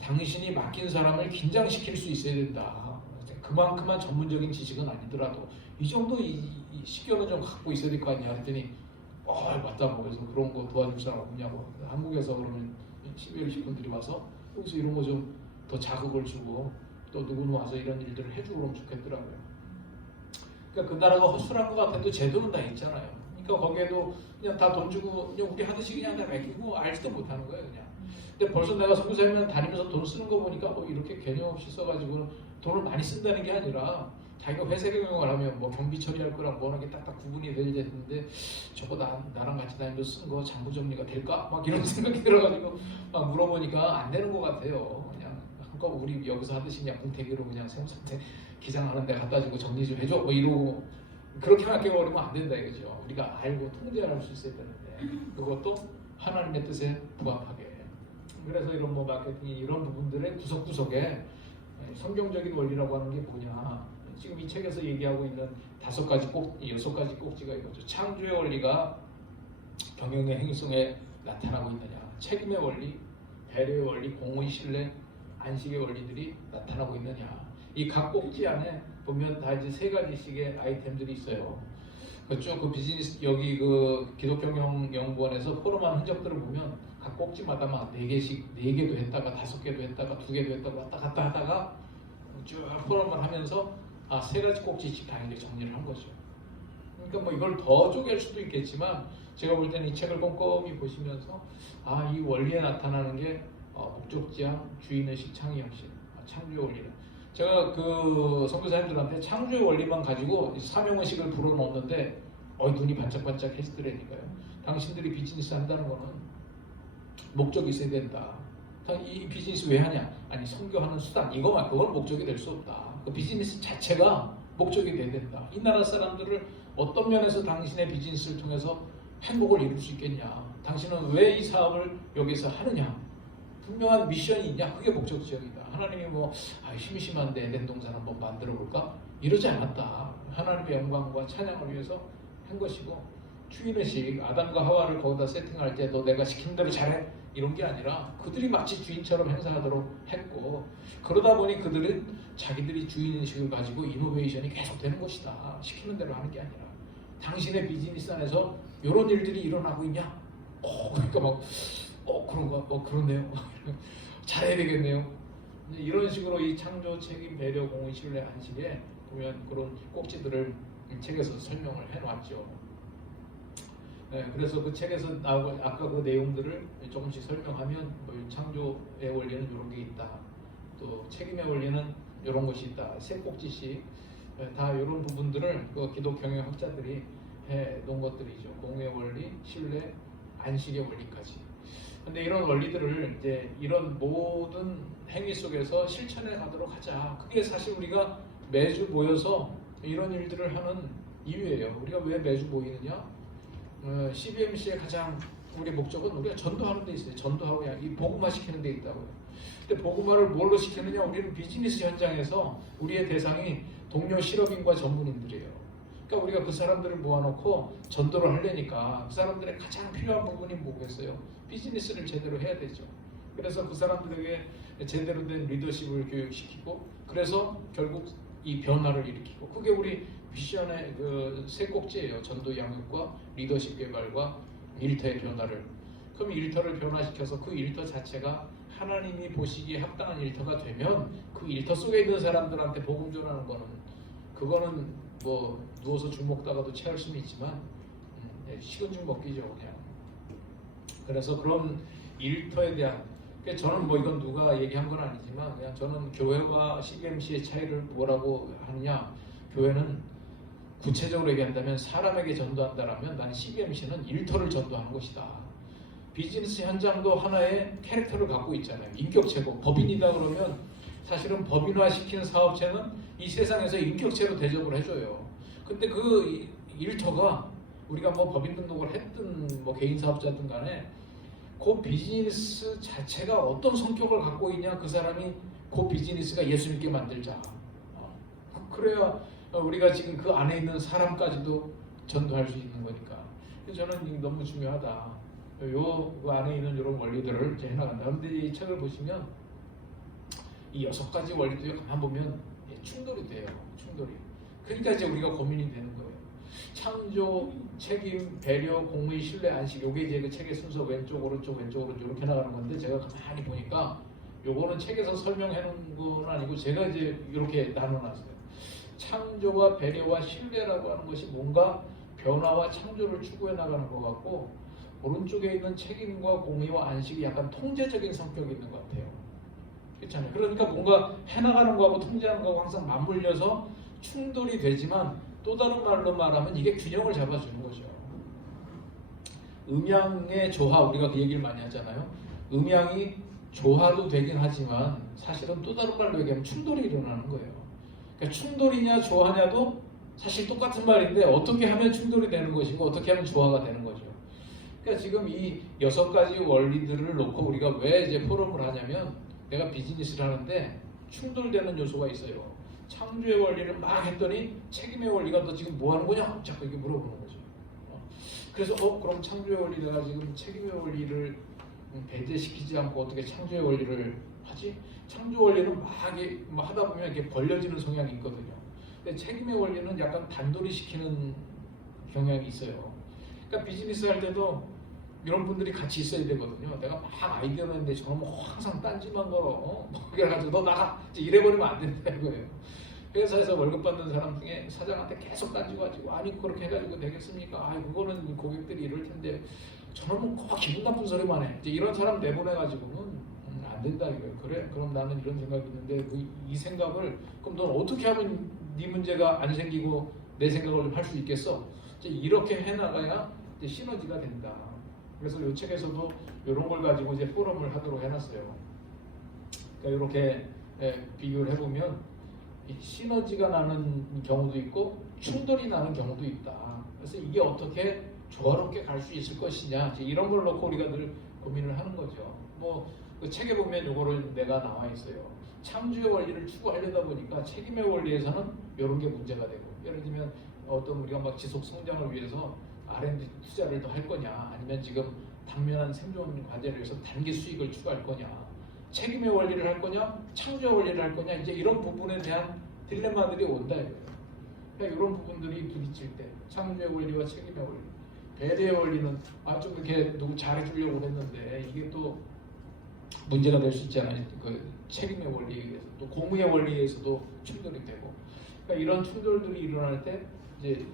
당신이 맡긴 사람을 긴장시킬 수 있어야 된다. 그만큼만 전문적인 지식은 아니더라도 이 정도 이 식견은 좀 갖고 있어야 될 거 아니야. 그랬더니 맞다. 그래서 그런 거 도와줄 사람 없냐고. 한국에서 그러면 12월 분들이 와서 여기서 이런 거 좀 더 자극을 주고 또 누구는 와서 이런 일들을 해주고 그러면 좋겠더라고요. 그러니까 그 나라가 허술한 것 같아도 제도는 다 있잖아요. 그러니까 거기에도 그냥 다 돈 주고 그냥 우리 하듯이 그냥 다 맡기고 알지도 못하는 거예요, 그냥. 근데 벌써 내가 선교사님 다니면서 돈 쓰는 거 보니까 이렇게 개념 없이 써가지고 돈을 많이 쓴다는 게 아니라 자기가 회사 경영을 하면 경비 처리할 거랑 하는 게 딱딱 구분이 돼야 되는데 저거 나랑 같이 다니면서 쓴 거 장부 정리가 될까? 이런 생각이 들어가지고 물어보니까 안 되는 것 같아요. 그냥 한껏 우리 여기서 하듯이 그냥 공태기로 그냥 세무사한테 기장하는 데 갖다 주고 정리 좀 해줘 이러고 그렇게 맡겨버리면 안 된다 이거죠. 우리가 알고 통제할 수 있어야 되는데 그것도 하나님의 뜻에 부합하게. 그래서 이런 마케팅 이런 부분들의 구석구석에 성경적인 원리라고 하는 게 뭐냐. 지금 이 책에서 얘기하고 있는 6가지 꼭지가 이거죠. 창조의 원리가 경영의 행위성에 나타나고 있느냐, 책임의 원리, 배려의 원리, 공의 신뢰, 안식의 원리들이 나타나고 있느냐. 이 각 꼭지 안에 보면 다 이제 3가지씩의 아이템들이 있어요. 쭉 그 비즈니스 여기 그 기독경영연구원에서 포럼한 흔적들을 보면 각 꼭지마다 4개도 했다가 5개도 했다가 2개도 했다가 왔다 갔다 하다가 쭉 포럼을 하면서 3가지 꼭지씩 다 이렇게 정리를 한 거죠. 그러니까 뭐 이걸 더 쪼갤 수도 있겠지만 제가 볼 때는 이 책을 꼼꼼히 보시면서 이 원리에 나타나는 게 목적지향, 주인의식, 창의형식, 창조의 원리는 제가 그 선교사님들한테 창조의 원리만 가지고 사명의식을 불어넣었는데 눈이 반짝반짝 했더라니까요. 당신들이 비즈니스 한다는 거는 목적이 있어야 된다. 이 비즈니스 왜 하냐? 아니 선교하는 수단 이거만 그건 목적이 될 수 없다. 그 비즈니스 자체가 목적이 돼야 된다. 이 나라 사람들을 어떤 면에서 당신의 비즈니스를 통해서 행복을 이룰 수 있겠냐? 당신은 왜 이 사업을 여기서 하느냐? 분명한 미션이 있냐? 그게 목적지역이다. 하나님이 심심한데 냉동산 한번 만들어 볼까? 이러지 않았다. 하나님의 영광과 찬양을 위해서 한 것이고 주인의식 아담과 하와를 거기다 세팅할 때 너 내가 시킨 대로 잘해 이런 게 아니라 그들이 마치 주인처럼 행사하도록 했고 그러다 보니 그들은 자기들이 주인의식을 가지고 이노베이션이 계속 되는 것이다. 시키는 대로 하는 게 아니라 당신의 비즈니스 안에서 이런 일들이 일어나고 있냐? 그러니까 그런가? 그렇네요. 잘해야 되겠네요. 이런 식으로 이 창조, 책임, 배려, 공의, 신뢰, 안식에 보면 그런 꼭지들을 책에서 설명을 해놨죠. 네, 그래서 그 책에서 나오고 아까 그 내용들을 조금씩 설명하면 창조의 원리는 이런 게 있다. 또 책임의 원리는 이런 것이 있다. 세 꼭지씩 다 이런 부분들을 그 기독 경영학자들이 해 놓은 것들이죠. 공의 원리, 신뢰, 안식의 원리까지. 근데 이런 원리들을 이제 이런 모든 행위 속에서 실천해 가도록 하자. 그게 사실 우리가 매주 모여서 이런 일들을 하는 이유예요. 우리가 왜 매주 모이느냐? CBMC의 가장 우리 목적은 우리가 전도하는 데 있어요. 전도하고 이 복음화 시키는 데 있다고요. 근데 복음화를 뭘로 시키느냐? 우리는 비즈니스 현장에서 우리의 대상이 동료 실업인과 전문인들이에요. 그러니까 우리가 그 사람들을 모아놓고 전도를 하려니까 그 사람들의 가장 필요한 부분이 뭐겠어요? 비즈니스를 제대로 해야 되죠. 그래서 그 사람들에게 제대로 된 리더십을 교육시키고 그래서 결국 이 변화를 일으키고 그게 우리 미션의 그 세 꼭지예요. 전도 양육과 리더십 개발과 일터의 변화를. 그럼 일터를 변화시켜서 그 일터 자체가 하나님이 보시기에 합당한 일터가 되면 그 일터 속에 있는 사람들한테 복음 전하는 거는 그거는 뭐 누워서 죽 먹다가도 체할 수는 있지만 식은 죽 먹기죠 그냥. 그래서 그런 일터에 대한 저는 뭐 이건 누가 얘기한 건 아니지만 그냥 저는 교회와 CBMC의 차이를 뭐라고 하느냐. 교회는 구체적으로 얘기한다면 사람에게 전도한다라면 나는 CBMC는 일터를 전도하는 것이다. 비즈니스 현장도 하나의 캐릭터를 갖고 있잖아요. 인격체고 법인이다 그러면 사실은 법인화시키는 사업체는 이 세상에서 인격체로 대접을 해줘요. 근데 그 일터가 우리가 뭐 법인 등록을 했든 뭐 개인 사업자든 간에 그 비즈니스 자체가 어떤 성격을 갖고 있냐 그 사람이 그 비즈니스가 예수 믿게 만들자. 그래야 우리가 지금 그 안에 있는 사람까지도 전도할 수 있는 거니까. 저는 너무 중요하다. 그 안에 있는 이런 원리들을 이제 해나간다. 그런데 이 책을 보시면 이 6가지 원리들이 가만 보면 충돌이 돼요. 충돌이. 그러니까 이제 우리가 고민이 되는 거예요. 창조, 책임, 배려, 공의, 신뢰, 안식. 요게 이제 그 책의 순서 왼쪽, 오른쪽, 왼쪽, 오른쪽 이렇게 나가는 건데 제가 가만히 보니까 요거는 책에서 설명해 놓은 건 아니고 제가 이제 이렇게 나눠놨어요. 창조와 배려와 신뢰라고 하는 것이 뭔가 변화와 창조를 추구해 나가는 것 같고 오른쪽에 있는 책임과 공의와 안식이 약간 통제적인 성격이 있는 것 같아요. 그렇잖아요. 그러니까 뭔가 해나가는 거하고 통제하는 거하고 항상 맞물려서 충돌이 되지만 또 다른 말로 말하면 이게 균형을 잡아주는 거죠. 음양의 조화 우리가 그 얘기를 많이 하잖아요. 음양이 조화도 되긴 하지만 사실은 또 다른 말로 얘기하면 충돌이 일어나는 거예요. 그러니까 충돌이냐 조화냐도 사실 똑같은 말인데 어떻게 하면 충돌이 되는 것이고 어떻게 하면 조화가 되는 거죠. 그러니까 지금 이 6가지 원리들을 놓고 우리가 왜 이제 포럼을 하냐면 내가 비즈니스를 하는데 충돌되는 요소가 있어요. 창조의 원리를 막 했더니 책임의 원리가 너 지금 뭐 하는 거냐? 자꾸 이렇게 물어보는 거죠. 그래서 그럼 창조의 원리 내가 지금 책임의 원리를 배제시키지 않고 어떻게 창조의 원리를 하지? 창조 원리는 막 하다 보면 이렇게 벌려지는 성향이 있거든요. 근데 책임의 원리는 약간 단돌이 시키는 경향이 있어요. 그러니까 비즈니스 할 때도 이런 분들이 같이 있어야 되거든요. 내가 막 아이디어 냈는데 저는 뭐 항상 딴지만 걸어. 그래가지고 너 나가 이래버리면 안 된다는 거예요. 회사에서 월급 받는 사람 중에 사장한테 계속 따지고 아니 그렇게 해가지고 되겠습니까? 아 그거는 고객들이 이럴 텐데 저놈은 꼭 기분 나쁜 소리만 해. 이제 이런 사람 내보내가지고는 안 된다 이거예요. 그래? 그럼 나는 이런 생각이 있는데 이 생각을 그럼 넌 어떻게 하면 네 문제가 안 생기고 내 생각을 할 수 있겠어? 이제 이렇게 해나가야 이제 시너지가 된다. 그래서 이 책에서도 이런 걸 가지고 이제 포럼을 하도록 해놨어요. 그러니까 이렇게 비교를 해보면 이 시너지가 나는 경우도 있고 충돌이 나는 경우도 있다. 그래서 이게 어떻게 조화롭게 갈 수 있을 것이냐 이제 이런 걸 놓고 우리가 늘 고민을 하는 거죠. 그 책에 보면 이거를 내가 나와 있어요. 창조의 원리를 추구하려다 보니까 책임의 원리에서는 이런 게 문제가 되고 예를 들면 어떤 우리가 막 지속 성장을 위해서 R&D 투자를 더 할 거냐 아니면 지금 당면한 생존 과제를 위해서 단기 수익을 추구할 거냐 책임의 원리를 할 거냐 창조의 원리를 할 거냐 이제 이런 부분에 대한 딜레마들이 온다 이거예요. 그러니까 이런 부분들이 부딪힐 때 창조의 원리와 책임의 원리 배려의 원리는 좀 이렇게 누구 잘해주려고 했는데 이게 또 문제가 될 수 있잖아요. 그 책임의 원리에서 또 공의의 원리에서도 충돌이 되고 그러니까 이런 충돌들이 일어날 때 이제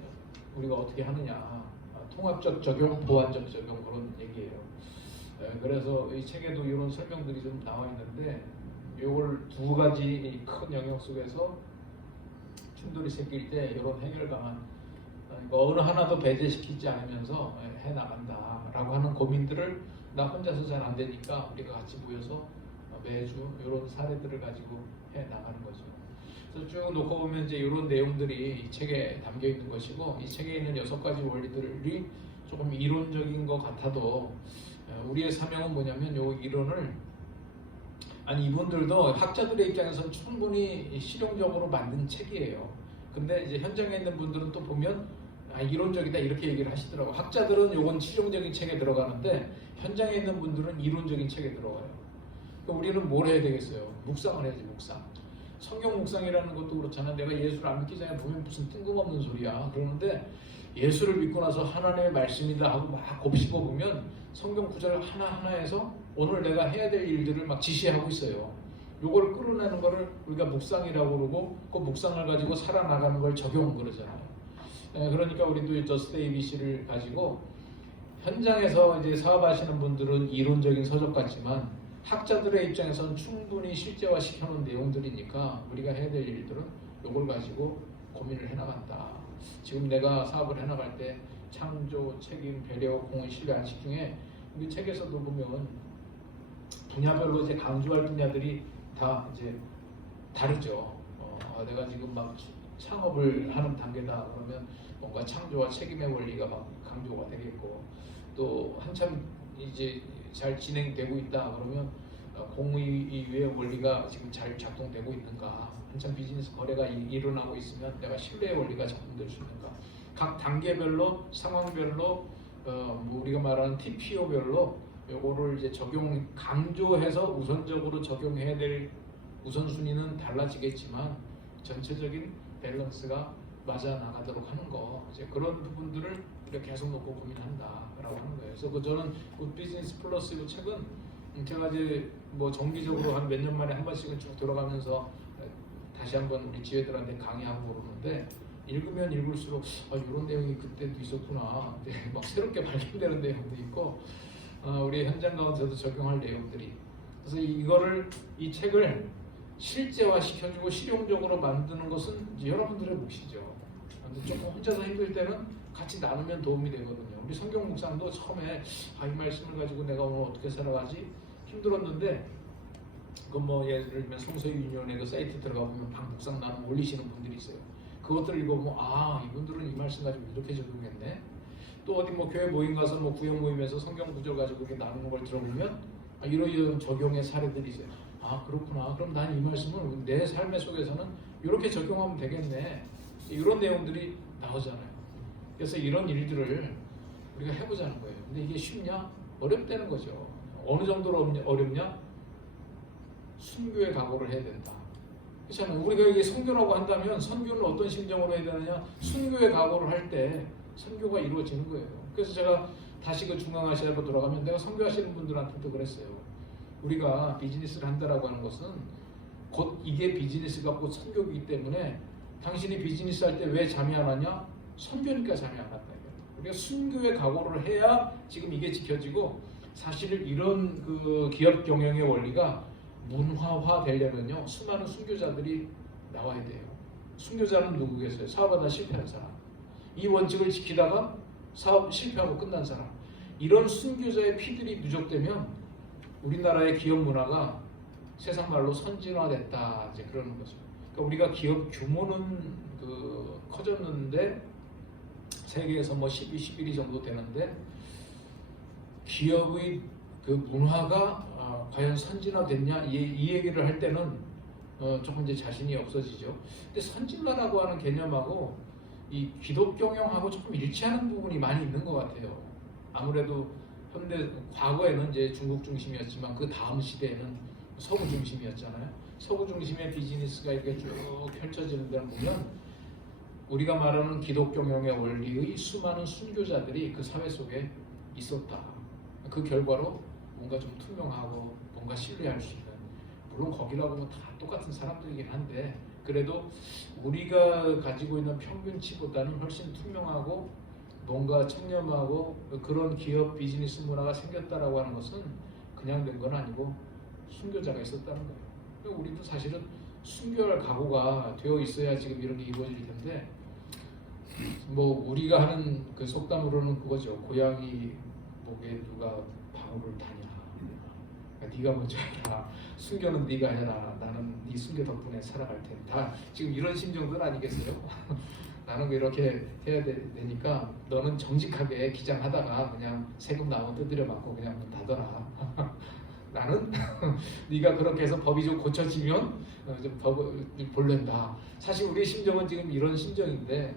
우리가 어떻게 하느냐 통합적 적용, 보완적 적용 그런 얘기예요. 그래서 이 책에도 이런 설명들이 좀 나와 있는데 이걸 두 가지 큰 영역 속에서 충돌이 생길 때 이런 해결방안 어느 하나도 배제시키지 않으면서 해 나간다라고 하는 고민들을 나 혼자서 잘 안 되니까 우리가 같이 모여서 매주 이런 사례들을 가지고 해 나가는 거죠. 그래서 쭉 놓고 보면 이제 이런 내용들이 이 책에 담겨 있는 것이고 이 책에 있는 6가지 원리들이 조금 이론적인 것 같아도 우리의 사명은 뭐냐면 이 이론을 이분들도 학자들의 입장에서는 충분히 실용적으로 만든 책이에요. 근데 이제 현장에 있는 분들은 또 보면 이론적이다 이렇게 얘기를 하시더라고. 학자들은 요건 실용적인 책에 들어가는데 현장에 있는 분들은 이론적인 책에 들어가요. 그러니까 우리는 뭘 해야 되겠어요? 묵상을 해야지 묵상. 성경 묵상이라는 것도 그렇잖아. 내가 예수를 안 믿기 전에 보면 무슨 뜬금없는 소리야. 그러는데 예수를 믿고 나서 하나님의 말씀이다 하고 막 곱씹어 보면 성경 구절 하나하나에서 오늘 내가 해야 될 일들을 막 지시하고 있어요. 요걸 끌어내는 거를 우리가 묵상이라고 그러고 그 묵상을 가지고 살아나가는 걸 적용 그러잖아요. 그러니까 우리도 저스트 ABC를 가지고 현장에서 이제 사업하시는 분들은 이론적인 서적 같지만 학자들의 입장에서는 충분히 실제화 시켜놓은 내용들이니까 우리가 해야 될 일들은 이걸 가지고 고민을 해나간다. 지금 내가 사업을 해나갈 때 창조, 책임, 배려, 공의, 신뢰, 안식 중에 우리 책에서도 보면 분야별로 이제 강조할 분야들이 다 이제 다르죠. 내가 지금 막 창업을 하는 단계다 그러면 뭔가 창조와 책임의 원리가 막 강조가 되겠고 또 한참 이제 잘 진행되고 있다 그러면 공의의 원리가 지금 잘 작동되고 있는가 한참 비즈니스 거래가 일어나고 있으면 내가 신뢰의 원리가 작동될 수 있는가 각 단계별로 상황별로 우리가 말하는 TPO별로 요거를 이제 강조해서 우선적으로 적용해야 될 우선순위는 달라지겠지만 전체적인 밸런스가 맞아 나가도록 하는 거 이제 그런 부분들을 우리가 계속 놓고 고민한다라고 하는 거예요. 그래서 저는 굿 비즈니스 플러스 이 책은 제가 이제 뭐 정기적으로 한 몇 년 만에 한 번씩은 쭉 들어가면서 다시 한번 우리 지회들한테 강의하고 그러는데 읽으면 읽을수록 이런 내용이 그때도 있었구나. 막 새롭게 발견되는 내용도 있고 우리 현장 가운데서도 적용할 내용들이 그래서 이 책을 실제화 시켜주고 실용적으로 만드는 것은 여러분들의 몫이죠. 근데 조금 혼자서 힘들 때는 같이 나누면 도움이 되거든요. 우리 성경 묵상도 처음에 이 말씀을 가지고 내가 오늘 어떻게 살아가지 힘들었는데 뭐 예를 들면 성서유인원회 그 사이트 들어가 보면 방 묵상 나눔 올리시는 분들이 있어요. 그것들을 읽어보면 이분들은 이 말씀 가지고 이렇게 적용했네. 또 어디 뭐 교회 모임 가서 뭐 구역 모임에서 성경 구절 가지고 이렇게 나누는 걸 들어보면 이런 적용의 사례들이 있어요. 그렇구나. 그럼 난 이 말씀을 내 삶의 속에서는 이렇게 적용하면 되겠네. 이런 내용들이 나오잖아요. 그래서 이런 일들을 우리가 해보자는 거예요. 근데 이게 쉽냐? 어렵다는 거죠. 어느 정도로 어렵냐? 순교의 각오를 해야 된다. 그렇잖아요. 우리가 이게 선교라고 한다면 선교는 어떤 심정으로 해야 되느냐? 순교의 각오를 할 때 선교가 이루어지는 거예요. 그래서 제가 다시 그 중앙아시아로 돌아가면 내가 선교하시는 분들한테도 그랬어요. 우리가 비즈니스를 한다라고 하는 것은 곧 이게 비즈니스가 곧 선교이기 때문에 당신이 비즈니스 할 때 왜 잠이 안 왔냐? 선교니까 잠이 안 왔다. 우리가 순교의 각오를 해야 지금 이게 지켜지고, 사실 이런 그 기업 경영의 원리가 문화화 되려면요, 수많은 순교자들이 나와야 돼요. 순교자는 누구겠어요? 사업하다 실패한 사람, 이 원칙을 지키다가 사업 실패하고 끝난 사람. 이런 순교자의 피들이 누적되면 우리나라의 기업 문화가 세상 말로 선진화됐다, 이제 그러는 거죠. 그러니까 우리가 기업 규모는 그 커졌는데 세계에서 뭐 12, 11위 정도 되는데, 기업의 그 문화가 과연 선진화됐냐, 이 얘기를 할 때는 조금 이제 자신이 없어지죠. 근데 선진화라고 하는 개념하고 이 기독 경영하고 조금 일치하는 부분이 많이 있는 것 같아요. 아무래도 현대 과거에는 이제 중국 중심이었지만 그 다음 시대에는 서구 중심이었잖아요. 서구 중심의 비즈니스가 이렇게 쭉 펼쳐지는 데를 보면 우리가 말하는 기독 경영의 원리의 수많은 순교자들이 그 사회 속에 있었다. 그 결과로 뭔가 좀 투명하고 뭔가 신뢰할 수 있는, 물론 거기라고 뭐 다 똑같은 사람들이긴 한데 그래도 우리가 가지고 있는 평균치보다는 훨씬 투명하고 뭔가 청렴하고 그런 기업 비즈니스 문화가 생겼다라고 하는 것은 그냥 된 건 아니고 순교자가 있었다는 거예요. 우리도 사실은 순교할 각오가 되어 있어야 지금 이런 게 이루어질 텐데, 뭐 우리가 하는 그 속담으로는 그거죠. 고양이 목에 누가 방울을 타냐. 그러니까 네가 먼저 해라. 순교는 네가 해라. 나는 네 순교 덕분에 살아갈 테니. 다 지금 이런 심정들 아니겠어요? 나는 이렇게 해야 되니까 너는 정직하게 기장하다가 그냥 세금 나오면 두드려 맞고 그냥 문 닫아라. 나는 네가 그렇게 해서 법이 좀 고쳐지면 좀 법을 볼랜다. 사실 우리 심정은 지금 이런 심정인데,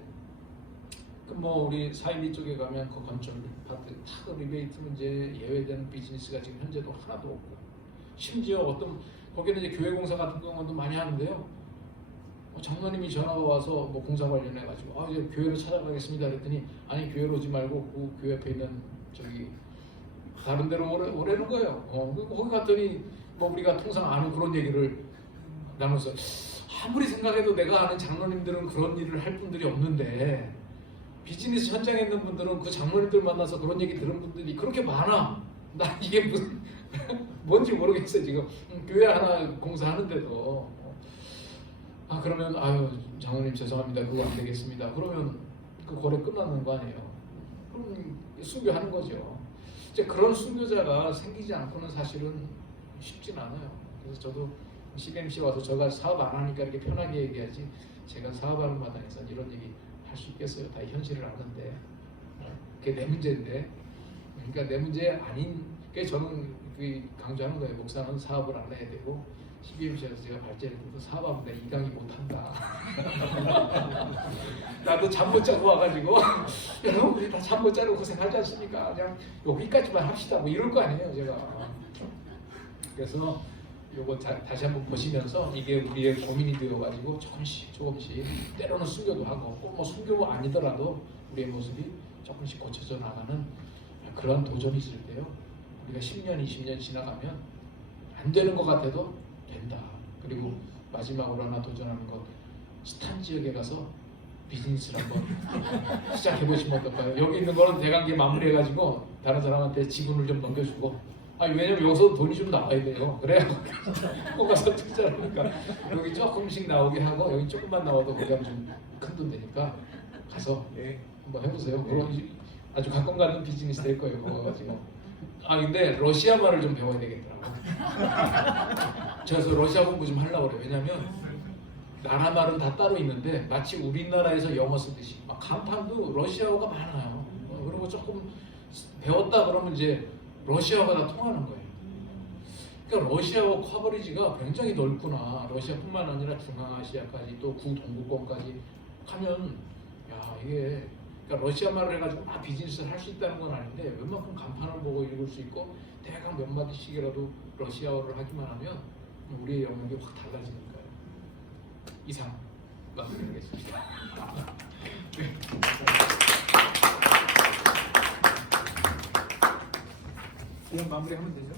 그 뭐 우리 사이비 쪽에 가면 그 건축 파트 다 리베이트 문제 예외되는 비즈니스가 지금 현재도 하나도 없고, 심지어 어떤 거기는 이제 교회 공사 같은 경우도 많이 하는데요. 장로님이 전화가 와서 뭐 공사 관련해 가지고 이제 교회로 찾아가겠습니다 그랬더니, 아니 교회로 오지 말고 그 교회 옆에 있는 저기 다른 데로 오라는 거예요. 거기 갔더니 뭐 우리가 통상 아는 그런 얘기를 나눠서, 아무리 생각해도 내가 아는 장로님들은 그런 일을 할 분들이 없는데 비즈니스 현장에 있는 분들은 그 장로님들 만나서 그런 얘기 들은 분들이 그렇게 많아. 나 이게 무슨 뭔지 모르겠어요. 지금 교회 하나 공사하는데도 그러면 아유 장로님 죄송합니다. 그거 안 되겠습니다. 그러면 그 거래 끝나는 거 아니에요. 그럼 순교하는 거죠. 이제 그런 순교자가 생기지 않고는 사실은 쉽진 않아요. 그래서 저도 CBMC 와서 제가 사업 안 하니까 이렇게 편하게 얘기하지, 제가 사업하는 마당에서 이런 얘기 할 수 있겠어요? 다 현실을 아는데 그게 내 문제인데, 그러니까 내 문제 아닌 게 저는 강조하는 거예요. 목사는 사업을 안 해야 되고, CBMC에서 제가 발제를 해도 사업하면 내 이강이 못한다. 나도 잠 못 자고 와가지고 여러분 우리 다 잠 못 자고 고생하지 않습니까? 그냥 여기까지만 합시다 뭐 이럴 거 아니에요 제가. 그래서 요거 다시 한번 보시면서 이게 우리의 고민이 되어가지고 조금씩 때로는 순교도 하고, 꼭 뭐 순교 아니더라도 우리의 모습이 조금씩 고쳐져 나가는 그런 도전이 있을 때요, 우리가 10년, 20년 지나가면 안 되는 것 같아도 된다. 그리고 마지막으로 하나 도전하는 것, 스탄 지역에 가서 비즈니스를 한번 시작해 보시면 어떨까요? 여기 있는 거는 대관계 마무리해가지고 다른 사람한테 지분을 좀 넘겨주고, 왜냐면 여기서 돈이 좀 나와야 돼요. 그래야 꼭 가서 투자를 하니까 여기 조금씩 나오게 하고, 여기 조금만 나와도 거기 하면 좀 큰 돈 되니까 가서 한번 해보세요. 그럼 아주 각광 가는 비즈니스 될 거예요. 그거 가지고. 근데 러시아 말을 좀 배워야 되겠더라고. 그래서 러시아 공부 좀 하려고 그래요. 왜냐면 나라 말은 다 따로 있는데 마치 우리나라에서 영어 쓰듯이 막 간판도 러시아어가 많아요. 그리고 조금 배웠다 그러면 이제 러시아어가 다 통하는 거예요. 그러니까 러시아어 커버리지가 굉장히 넓구나. 러시아뿐만 아니라 중앙아시아까지 또 구동구권까지 하면, 야 이게, 그러니까 러시아 말을 해가지고 비즈니스를 할 수 있다는 건 아닌데, 웬만큼 간판을 보고 읽을 수 있고 대강 몇 마디씩이라도 러시아어를 하기만 하면 우리의 영역이 확 달라지니까요. 이상 말씀드리겠습니다. 그냥 마무리하면 되죠?